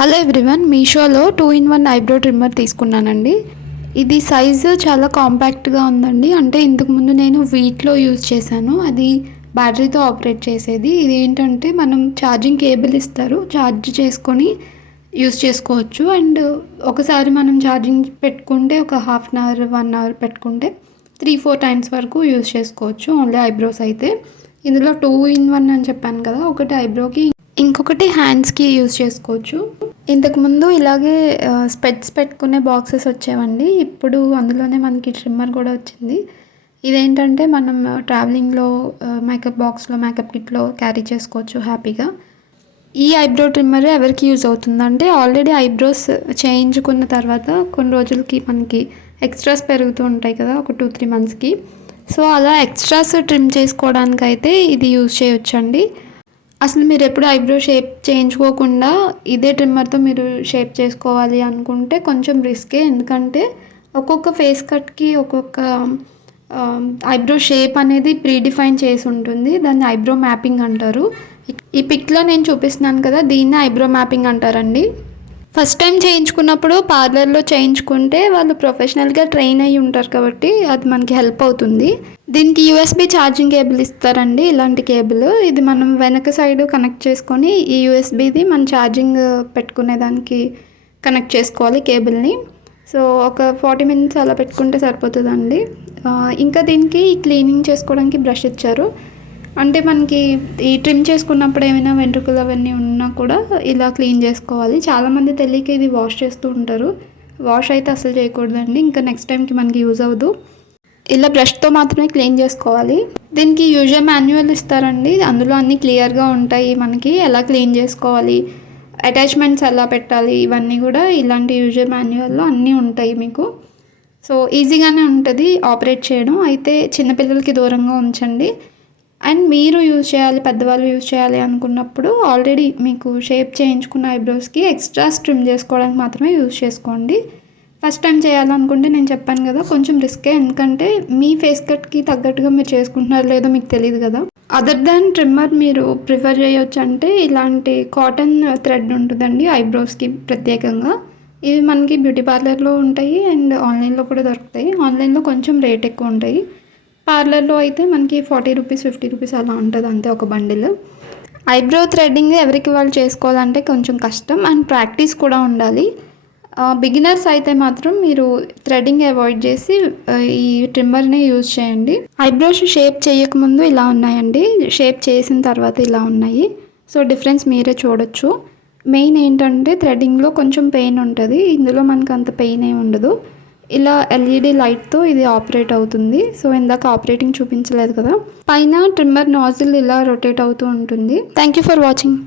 Hello everyone, మీషోలో 2-in-1 eyebrow trimmer తీసుకున్నానండి. ఇది సైజు చాలా కాంపాక్ట్గా ఉందండి. అంటే ఇంతకుముందు నేను వీట్లో యూజ్ చేశాను, అది బ్యాటరీతో ఆపరేట్ చేసేది. ఇది ఏంటంటే మనం ఛార్జింగ్ కేబుల్ ఇస్తారు, ఛార్జ్ చేసుకొని యూజ్ చేసుకోవచ్చు. అండ్ ఒకసారి మనం ఛార్జింగ్ పెట్టుకుంటే ఒక హాఫ్ అన్ అవర్ 1 అవర్ పెట్టుకుంటే 3-4 టైమ్స్ వరకు యూజ్ చేసుకోవచ్చు. ఓన్లీ ఐబ్రోస్ అయితే ఇందులో 2-in-1 అని చెప్పాను కదా, ఒకటి ఐబ్రోకి ఇంకొకటి హ్యాండ్స్కి యూజ్ చేసుకోవచ్చు. ఇంతకుముందు ఇలాగే స్పెట్స్ పెట్టుకునే బాక్సెస్ వచ్చేవండి. ఇప్పుడు అందులోనే మనకి ట్రిమ్మర్ కూడా వచ్చింది. ఇదేంటంటే మనం ట్రావెలింగ్లో మేకప్ బాక్స్లో మేకప్ కిట్లో క్యారీ చేసుకోవచ్చు హ్యాపీగా. ఈ ఐబ్రో ట్రిమ్మర్ ఎవరికి యూజ్ అవుతుందంటే ఆల్రెడీ ఐబ్రోస్ చేయించుకున్న తర్వాత కొన్ని రోజులకి మనకి ఎక్స్ట్రాస్ పెరుగుతూ ఉంటాయి కదా, ఒక 2-3 మంత్స్కి. సో అలా ఎక్స్ట్రాస్ ట్రిమ్ చేసుకోవడానికి అయితే ఇది యూజ్ చేయొచ్చండి. అసలు మీరు ఎప్పుడు ఐబ్రో షేప్ చేయించుకోకుండా ఇదే ట్రిమ్మర్తో మీరు షేప్ చేసుకోవాలి అనుకుంటే కొంచెం రిస్కే. ఎందుకంటే ఒక్కొక్క ఫేస్ కట్కి ఒక్కొక్క ఐబ్రో షేప్ అనేది ప్రీడిఫైన్ చేసి ఉంటుంది. దాన్ని ఐబ్రో మ్యాపింగ్ అంటారు. ఈ పిక్లో నేను చూపిస్తున్నాను కదా, దీన్ని ఐబ్రో మ్యాపింగ్ అంటారండి. ఫస్ట్ టైం చేయించుకున్నప్పుడు పార్లర్లో చేయించుకుంటే వాళ్ళు ప్రొఫెషనల్గా ట్రైన్ అయ్యి ఉంటారు కాబట్టి అది మనకి హెల్ప్ అవుతుంది. దీనికి యూఎస్బి ఛార్జింగ్ కేబుల్ ఇస్తారండి, ఇలాంటి కేబుల్. ఇది మనం వెనక సైడ్ కనెక్ట్ చేసుకొని ఈ యూఎస్బిది మన ఛార్జింగ్ పెట్టుకునే దానికి కనెక్ట్ చేసుకోవాలి కేబుల్ని. సో ఒక 40 మినిట్స్ అలా పెట్టుకుంటే సరిపోతుందండి. ఇంకా దీనికి క్లీనింగ్ చేసుకోవడానికి బ్రష్ ఇచ్చారు. అంటే మనకి ఈ ట్రిమ్ చేసుకున్నప్పుడు ఏమైనా వెంట్రుకలు అవన్నీ ఉన్నా కూడా ఇలా క్లీన్ చేసుకోవాలి. చాలామంది తెలియక ఇది వాష్ చేస్తూ ఉంటారు. వాష్ అయితే అసలు చేయకూడదండి, ఇంకా నెక్స్ట్ టైంకి మనకి యూజ్ అవ్వదు. ఇలా బ్రష్తో మాత్రమే క్లీన్ చేసుకోవాలి. దీనికి యూజర్ మాన్యువల్ ఇస్తారండి, అందులో అన్నీ క్లియర్గా ఉంటాయి. మనకి ఎలా క్లీన్ చేసుకోవాలి, అటాచ్మెంట్స్ ఎలా పెట్టాలి, ఇవన్నీ కూడా ఇలాంటి యూజర్ మాన్యువల్లో అన్నీ ఉంటాయి మీకు. సో ఈజీగానే ఉంటుంది ఆపరేట్ చేయడం. అయితే చిన్నపిల్లలకి దూరంగా ఉంచండి. అండ్ మీరు యూజ్ చేయాలి, పెద్దవాళ్ళు యూజ్ చేయాలి అనుకున్నప్పుడు ఆల్రెడీ మీకు షేప్ చేయించుకున్న ఐబ్రోస్కి ఎక్స్ట్రా ట్రిమ్ చేసుకోవడానికి మాత్రమే యూజ్ చేసుకోండి. ఫస్ట్ టైం చేయాలనుకుంటే నేను చెప్పాను కదా, కొంచెం రిస్కే. ఎందుకంటే మీ ఫేస్ కట్కి తగ్గట్టుగా మీరు చేసుకుంటున్నారో లేదో మీకు తెలియదు కదా. అదర్ దాన్ ట్రిమ్మర్ మీరు ప్రిఫర్ చేయొచ్చు అంటే ఇలాంటి కాటన్ థ్రెడ్ ఉంటుందండి ఐబ్రోస్కి ప్రత్యేకంగా. ఇవి మనకి బ్యూటీ పార్లర్లో ఉంటాయి అండ్ ఆన్లైన్లో కూడా దొరుకుతాయి. ఆన్లైన్లో కొంచెం రేట్ ఎక్కువ ఉంటాయి, పార్లర్లో అయితే మనకి 40 రూపీస్ 50 రూపీస్ అలా ఉంటుంది అంతే ఒక బండిల్. ఐబ్రో థ్రెడ్డింగ్ ఎవరికి వాళ్ళు చేసుకోవాలంటే కొంచెం కష్టం అండ్ ప్రాక్టీస్ కూడా ఉండాలి. బిగినర్స్ అయితే మాత్రం మీరు థ్రెడ్డింగ్ అవాయిడ్ చేసి ఈ ట్రిమ్మర్ని యూజ్ చేయండి. ఐబ్రోస్ షేప్ చేయకముందు ఇలా ఉన్నాయండి, షేప్ చేసిన తర్వాత ఇలా ఉన్నాయి. సో డిఫరెన్స్ మీరే చూడొచ్చు. మెయిన్ ఏంటంటే థ్రెడ్డింగ్లో కొంచెం పెయిన్ ఉంటుంది, ఇందులో మనకు అంత పెయిన్ ఏమి ఉండదు. ఇలా ఎల్ఈడి లైట్తో ఇది ఆపరేట్ అవుతుంది. సో ఇందాక ఆపరేటింగ్ చూపించలేదు కదా, పైన ట్రిమ్మర్ నాజిల్ ఇలా రొటేట్ అవుతూ ఉంటుంది. Thank you for watching.